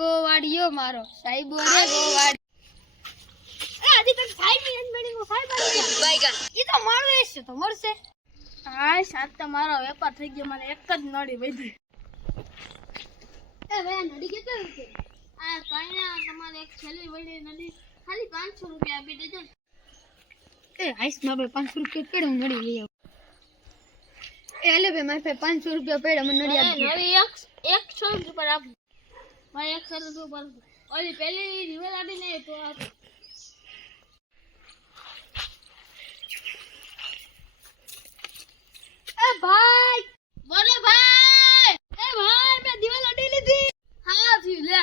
ગોવાડિયો મારો સાહેબો રે ગોવાડી એ આજી તક સાહેબ ની એનબડી નો સાહેબ આવી ગયા ઈ તો મારવે છે તો મરશે હા સાત તમારો વેપાર થઈ ગયો મને એક જ નડી વધી એ ભાઈ નડી કેટલા રૂપિયા આ કાઈના તમારે એક છેલ્લી વળી નડી ખાલી 500 રૂપિયા આપી દેજો એ આઈસ માં બે 500 રૂપિયા કેડો નડી લઈ આવ એ લે બે મારે 500 રૂપિયા પેડા મને નડી આપી નડી 100 રૂપિયા આપ મારે 100 રૂપિયા ઓલી પેલી રીવર આડી ને તો આપ એ ભાઈ બોલે ભાઈ એ ભાઈ મે દીવાલ અડી લીધી હા થી લે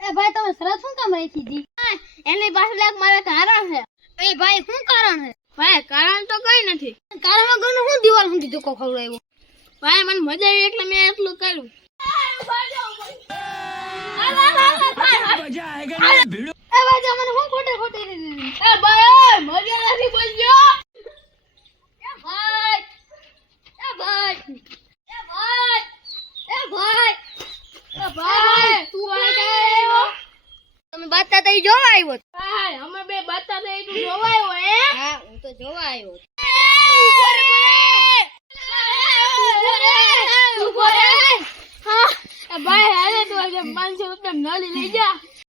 એ ભાઈ તમે સરસ શું કામ રાખી દી એની પાસે લાગ મારે કારણ છે એ ભાઈ શું કારણ છે ભાઈ કારણ તો કઈ નથી કારણ વગરનું હું દીવાલ હું ધોકો ખવડાવ્યો ભાઈ મને મજા આવી એટલે મેં એટલું કર્યું એ ભાઈ મને હું ખોટે ખોટી દીધી એ ભાઈ મજા નથી બોલજો એ ભાઈ એ ભાઈ એ ભાઈ એ ભાઈ એ ભાઈ તું આવ્યો તમે બાતા તઈ જોવા આવ્યો ભાઈ અમે બે બાતા તઈ તું જોવા આવ્યો હે હા હું તો જોવા આવ્યો ઉભો રે હા એ ભાઈ હાલે તું આજે 500 રૂપિયા નળી લઈ જા